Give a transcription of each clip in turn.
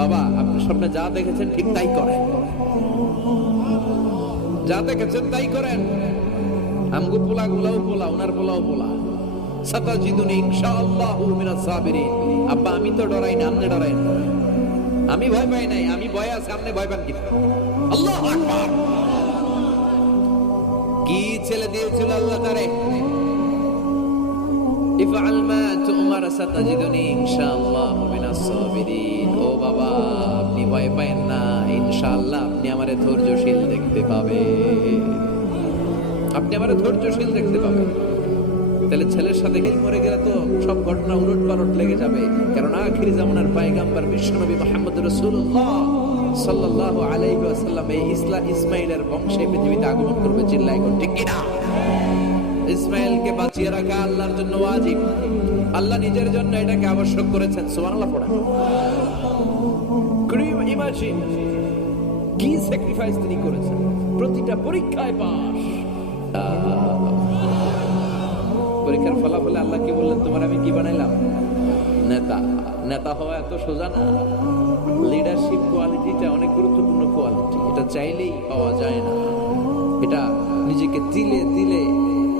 বাবা, আপনি স্বপ্নে যা দেখেছেন ঠিক তাই করেন। যা দেখেছেন তাই করেন। পোলা গুলাও পোলা ওনার পোলাও পোলা। আমি তো ডরাই না, আপনি ডরাই আমি ভয় পাই নাই, আমি ভয় আছে, আপনি ভয় পান আল্লাহু কি ছেলে দিয়েছিল আল্লাহ তারে? ইফআল মা তুমার সাতাজিদুনি ইনশাআল্লাহু। সাবিরিন ও বাবা, আপনি ভয় পাবেন না, ইনশাআল্লাহ আপনি আমার ধৈর্যশীল দেখতে পাবে আপনি আমার ধৈর্যশীল দেখতে পাবেন। তাহলে ছেলের সাথে গেল মরে গেলে তো সব ঘটনা উলট পালট লেগে যাবে। কারণ আখির জামানার পায়গাম্বার বিশ্বনবী মোহাম্মদ রাসূলুল্লাহ সাল্লাল্লাহু আলাইহি ওয়াসাল্লাম এই ইসলা ইসমাইলের বংশে পৃথিবীতে আগমন করবে চিল্লাই কোন ঠিক কিনা? ইসমাইলকে বাঁচিয়ে রাখা আল্লাহর জন্য ওয়াজিব। আল্লাহ নিজের জন্য এটাকে আবশ্যক করেছেন। সুবহানাল্লাহ পড়া ক্রিম ইমাজিন কি স্যাক্রিফাইস তিনি করেছেন? প্রতিটা পরীক্ষায় পাস পরীক্ষার ফলাফলে আল্লাহ কি বললেন, তোমার আমি কি বানাইলাম? নেতা। নেতা হওয়া এত সোজা না। লিডারশিপ কোয়ালিটিটা অনেক গুরুত্বপূর্ণ কোয়ালিটি এটা চাইলেই পাওয়া যায় না। এটা নিজেকে তিলে তিলে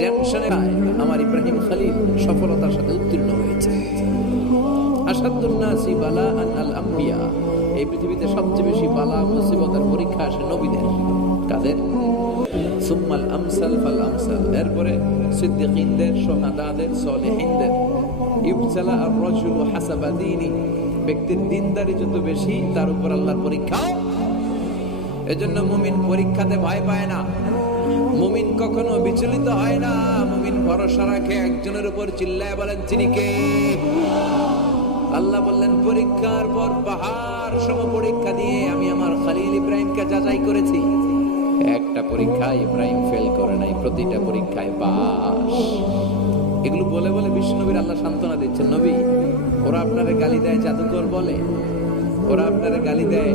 টেনশনে আমার ইব্রাহিম সফলতার সাথে উত্তীর্ণ হয়েছে। আসাদুন্নাসি বালা আল আম্বিয়া এই পৃথিবীতে সবচেয়ে বেশি বালা মুসিবতের পরীক্ষা আসে নবীদের কাদের সুম্মাল আমসাল ফাল আমসাল। এরপরে সিদ্দিকিনদের সলেহিনদের। ইবসালা আর রজুল হাসাবা দীনি। ব্যক্তির দিনদারি যত বেশি, তার উপর আল্লাহর পরীক্ষা। এজন্য মুমিন পরীক্ষাতে ভয় পায় না। মুমিন কখনো বিচলিত হয় না। মুমিন ভরসা রাখে, একজনের উপর চিল্লায় বলেন তিনি কে? আল্লাহ বললেন, পরীক্ষার পর পাহাড় সম পরীক্ষা দিয়ে আমি আমার খালিল ইব্রাহিমকে যাচাই করেছি। একটা পরীক্ষায় ইব্রাহিম ফেল করে নাই, প্রতিটা পরীক্ষায় পাস এগুলো বলে বলে বিষ্ণুনবীর আল্লাহ সান্ত্বনা দিচ্ছেন, নবী, ওরা আপনারে গালি দেয়, জাদুকর বলে। ওরা আপনারে গালি দেয়।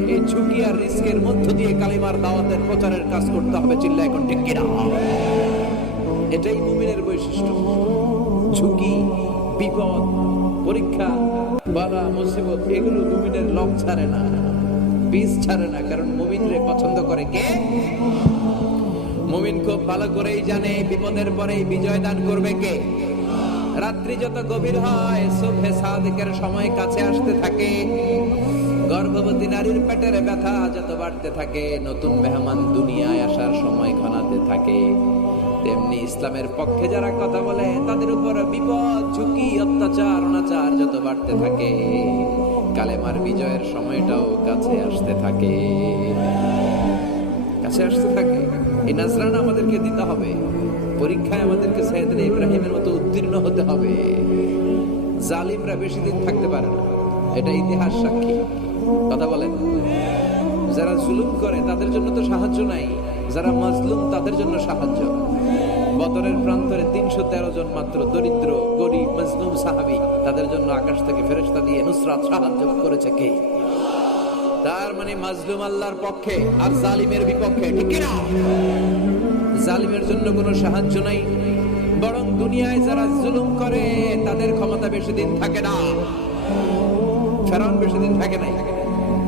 ঝুঁকি আর রিস্কের মধ্য দিয়ে কালিমার দাওয়াতের প্রচারের কাজ করতে হবে চিল্লা এখন ঠিক কিনা? এটাই মুমিনের বৈশিষ্ট্য। ঝুঁকি, বিপদ, পরীক্ষা বালা মুসিবত, এগুলো মুমিনের লক ছাড়ে না, পিস ছাড়ে না, কারণ মুমিনরে পছন্দ করে কে? মুমিন খুব ভালো করেই জানে, বিপদের পরে বিজয় দান করবে কে? রাত্রি যত গভীর হয় সুবহে সাদিকের সময় কাছে আসতে থাকে। গর্ভবতী নারীর পেটের ব্যথা যত বাড়তে থাকে, নতুন মেহমান দুনিয়ায় আসার সময় ঘনাতে থাকে। তেমনি ইসলামের পক্ষে যারা কথা বলে, তাদের উপর বিপদ, ঝুঁকি, অত্যাচার, অনাচার যত বাড়তে থাকে, কালেমার বিজয়ের সময়টাও কাছে আসতে থাকে। কাছে আসতে থাকে। এই নাজরান আমাদেরকে দিতে হবে। পরীক্ষায় আমাদেরকে সাইদিন ইব্রাহিমের মতো উত্তীর্ণ হতে হবে। জালিমরা বেশি দিন থাকতে পারে না। এটা ইতিহাস সাক্ষী। কথা বলেন। যারা জুলুম করে, তাদের জন্য তো সাহায্য নাই। যারা মাজলুম, তাদের জন্য সাহায্য। বদরের প্রান্তরে তিনশো তেরো জন মাত্র দরিদ্র, গরিব, মজলুম সাহাবি। তাদের জন্য আকাশ থেকে ফেরেস্তা দিয়ে নুসরাত সাহায্য করেছে কে? তার মানে মাজলুম আল্লাহর পক্ষে আর জালিমের বিপক্ষে, ঠিক কিনা? জালিমের জন্য কোনো সাহায্য নাই। বরং দুনিয়ায় যারা জুলুম করে, তাদের ক্ষমতা বেশি দিন থাকে না। ফেরাউন বেশি দিন থাকে নাই।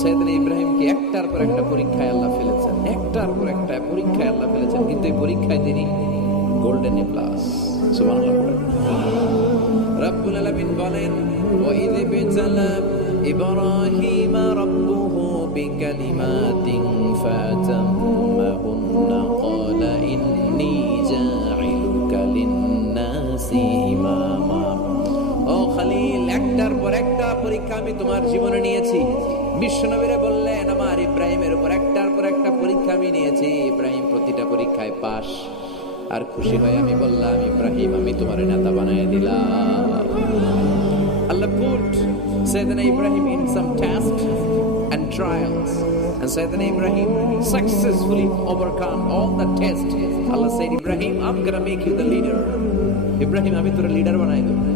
সৈয়দিন ইব্রাহিমকে একটার পর একটা পরীক্ষায় আল্লাহ ফেলেছেন। একটার পর একটা পরীক্ষায় আল্লাহ ফেলেছেন, কিন্তু এই পরীক্ষায় তিনি গোল্ডেন এ প্লাস সুবহানাল্লাহ পড়েন। রব্বুল আলামিন বলেন ওয়াইদ বিতালা ইব্রাহিম রাব্বুহু বিকালিমাতিন ফাতাম্মাহুন্না, ক্বালা ইন্নী জাইলুকা লিন-নাসি ইমামা ও খালিল, একটার পর একটা পরীক্ষা আমি তোমার জীবনে নিয়েছি। বিশ্বনবীরা বললেন আমার ইব্রাহিমের উপর একটার পর একটা পরীক্ষা আমি নিয়েছি ইব্রাহিম প্রতিটা পরীক্ষায় পাশ আর খুশি হয়ে আমি বললাম ইব্রাহিম আমি তোমার নেতা বানিয়ে দিলাম আল্লাহ put Sayyidina Ibrahim in some tests and trials and Sayyidina Ibrahim successfully overcome all the tests Allah said Ibrahim I'm gonna make you the leader Ibrahim আমি তোর লিডার বানাই দেবো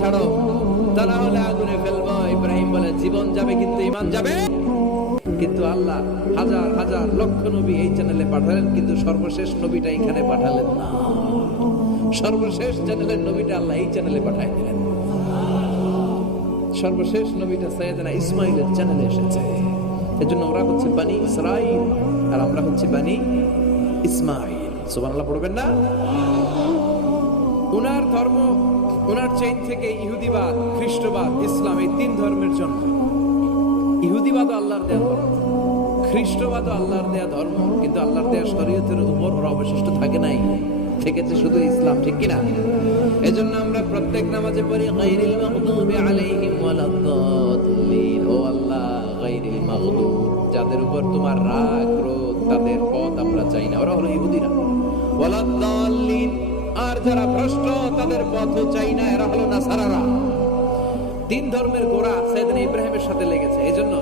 ছাড়ো। তা না হলে আগুনে ফেলব, ইব্রাহিম বলে, জীবন যাবে কিন্তু ইমান যাবে। কিন্তু আল্লাহ হাজার হাজার লক্ষ নবী এই চ্যানেলে পাঠালেন, কিন্তু সর্বশেষ নবীটা এখানে পাঠালেন না। সর্বশেষ চ্যানেলের নবীটা আল্লাহ এই চ্যানেলে পাঠাই দিলেন। সর্বশেষ নবীটা সৈয়দনা ইসমাইলের চ্যানেলে এসেছে। এজন্য ওরা হচ্ছে বানি ইসরাইল, আর আমরা হচ্ছে বানি ইসমাইল। সুবহানাল্লাহ, পড়বেন না? উনার ধর্ম, উনার চেইন থেকে ইহুদিবাদ, খ্রিস্টবাদ, ইসলাম, এই তিন ধর্মের জন্য ইহুদিবাদ আল্লাহর দেয়া ধর্ম খ্রিস্টবাদ আল্লাহর দেয়া ধর্ম, কিন্তু আল্লাহর দেয়া শরীয়তের উপর ওরা অবশিষ্ট থাকে নাই। থেকেছে শুধু ইসলাম, ঠিক কিনা? এজন্য আমরা প্রত্যেক নামাজে পড়ি, গায়রিল মাগদুবি আলাইহিম ওয়ালাদ-দাল্লিন। ও আল্লাহ, গায়রিল মাগদুব। যাদের উপর তোমার রাগ, ক্রোধ, তাদের পথ আমরা চাই না। ওরা হলো ইহুদিরা। ওয়ালাদ-দাল্লিন। আর যারা ভ্রষ্ট, তাদের পথ চাই না, এরা হলো না নাসারারা। তিন ধর্মের গোড়া সেদিন ইব্রাহিমের সাথে লেগেছে। এজন্য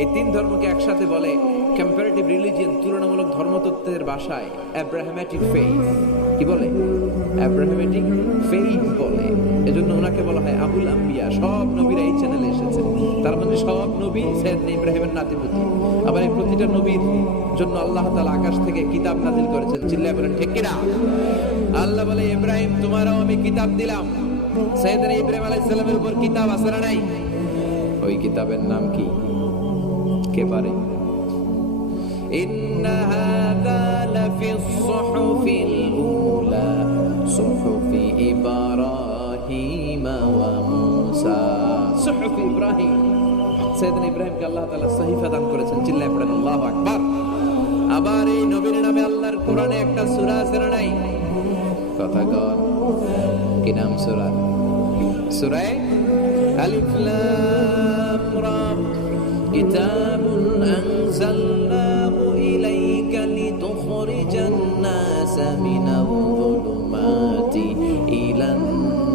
এই তিন ধর্মকে একসাথে বলে কম্পারেটিভ রিলিজিয়ন তুলনামূলক ধর্মতত্ত্বের ভাষায় অ্যাব্রাহামেটিক ফেইথ কি বলে? অ্যাব্রাহামেটিক ফেইথ বলে। এজন্য ওনাকে বলা হয় আবুল আম্বিয়া। সব নবীরা এই চ্যানেলে এসেছেন তার মধ্যে সব নবী সৈয়দনা ইব্রাহিমের নাতিপুতি। আবার এই প্রতিটা নবীর জন্য আল্লাহ তাআলা আকাশ থেকে কিতাব নাজিল করেছেন। চিল্লায় বলেন, ঠিক কিনা? আল্লাহ বলে, ইব্রাহিম, তোমারও আমি কিতাব দিলাম। সৈয়দনা ইব্রাহিম আলাইহিস সালামের উপর কিতাব আছে নাই? ওই কিতাবের নাম কি? কে পারে إن هذا لفي الصحف الأولى صحف إبراهيم وموسى صحف إبراهيم সৈয়দনা ইব্রাহিমকে আল্লাহ তাআলা সহিফা দান করেছেন চিল্লায় পড়েন আল্লাহু আকবার আবার এই নবীর নামে আল্লাহর কোরআনে একটা সূরা আছে না নাই কথা কর কি নাম সূরা সূরায়ে আলিফ লাম রা কিতাবুন আনজালনাহু ইলাইকা লিতুখরিজান নাস মিনাল যুলুমাতি ইলান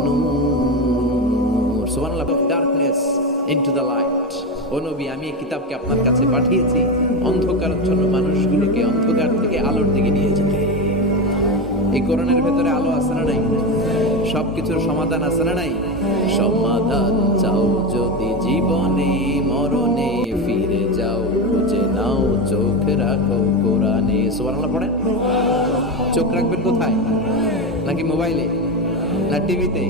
নূর সুবহানাল্লাহ of darkness into the light ও নবী, আমি এই কিতাবকে আপনার কাছে পাঠিয়েছি। অন্ধকারাচ্ছন্ন মানুষগুলোকে অন্ধকার থেকে আলোর দিকে নিয়ে যেতে। এই কোরআনের ভেতরে আলো আছে না নাই? সবকিছুর সমাধান আছে না নাই? সমাধান চাও যদি জীবনে, মরণে চোখ রাখো, কোরআন সুবহানাল্লাহ পড়েন? চোখ রাখবেন কোথায়? নাকি মোবাইলে? না টিভিতে?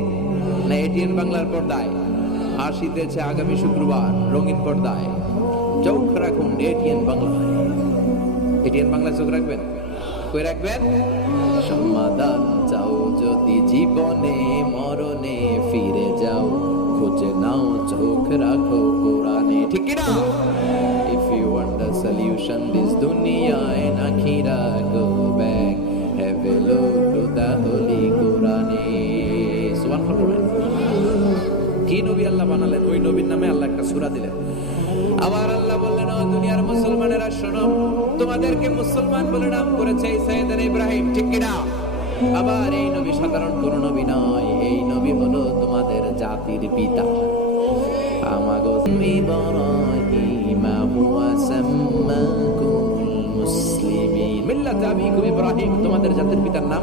না এটিএন বাংলার পর্দায়? আসিতেছে আগামী শুক্রবার, রঙিন পর্দায়। চোখ রাখুন এটিএন বাংলা এটিএন বাংলায়। চোখ রাখবেন? কই রাখবেন? সমাধান চাও যদি জীবনে, মরণে ফিরে যাও। খুঁজে নাও, চোখ রাখো, কোরআনে। ঠিক কি না If you want solution this dunya and akhira go back. Have a look to the holy Quran. কি নবী আল্লাহ বানালেন? ওই নবীর নামে আল্লাহ একটা সূরা দিলেন। আবার আল্লাহ বললেন, ও দুনিয়ার মুসলমানেরা, শোনো, তোমাদেরকে মুসলমান বলে নাম করেছে সাইয়েদান ইব্রাহিম, ঠিক কিনা? আবার এই নবী সাধারণ কোন নবী নয়, এই নবী হলো তোমাদের জাতির পিতা। আমাগো ইব্রাহিম ইব্রাহিম তোমাদের জাতির পিতার নাম?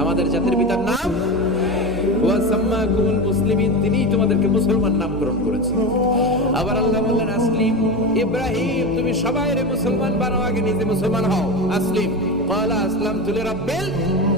আমাদের জাতির পিতার নাম? মুসলিমিন তিনি তোমাদেরকে মুসলমান নামকরণ করেছেন। আবার আল্লাহ আসলিম। ইব্রাহিম, তুমি সবাই মুসলমান, বানাও আগে নিজে মুসলমান হও। আসলিম। ক্বালা আসলামতু লিরাব্বিল। ও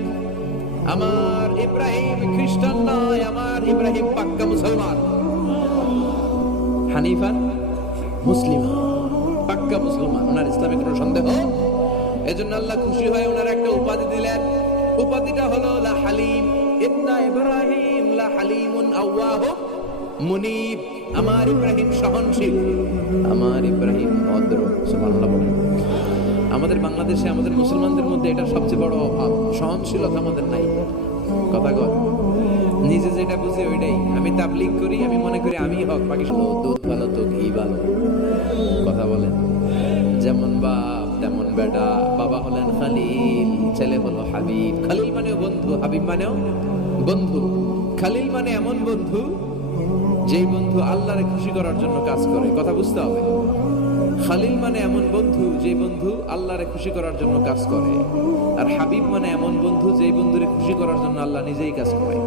আমার ইব্রাহিম খ্রিস্টান নয়, আমার ইব্রাহিম পাক্কা মুসলমান। হানিফান মুসলিম। পাক্কা মুসলমান, ওনার ইসলামে কোনো সন্দেহ? এজন্য আল্লাহ খুশি হয়ে ওনার একটা উপাধি দিলেন। উপাধিটা হলো, লা হালিম, ইন্না ইব্রাহিম লা হালিমুন আওয়াহ মুনিব। আমার ইব্রাহিম সহনশীল। আমার ইব্রাহিম ভদ্র, সুবহানাল্লাহ বলেন। আমাদের বাংলাদেশে আমাদের মুসলমানদের মধ্যে এটা সবচেয়ে বড় অভাব। সহনশীলতা আমাদের নাই। কথা কর নিজে যেটা বুঝি ওইটাই। আমি তাবলিগ করি, আমি মনে করি আমি হক, বাকি দুধ ভালো, তো ঘি ভালো। কথা বলেন। যেমন বাপ, তেমন বেটা, বাবা হলেন খালিল, ছেলে হলো হাবিব। খালিল মানেও বন্ধু, হাবিব মানেও বন্ধু। খালিল মানে এমন বন্ধু, যেই বন্ধু আল্লাহরে খুশি করার জন্য কাজ করে। কথা বুঝতে হবে। খালিল মানে এমন বন্ধু যে বন্ধু আল্লাহরে খুশি করার জন্য কাজ করে, আর হাবিব মানে এমন বন্ধু যে বন্ধুরে খুশি করার জন্য আল্লাহ নিজেই কাজ করে।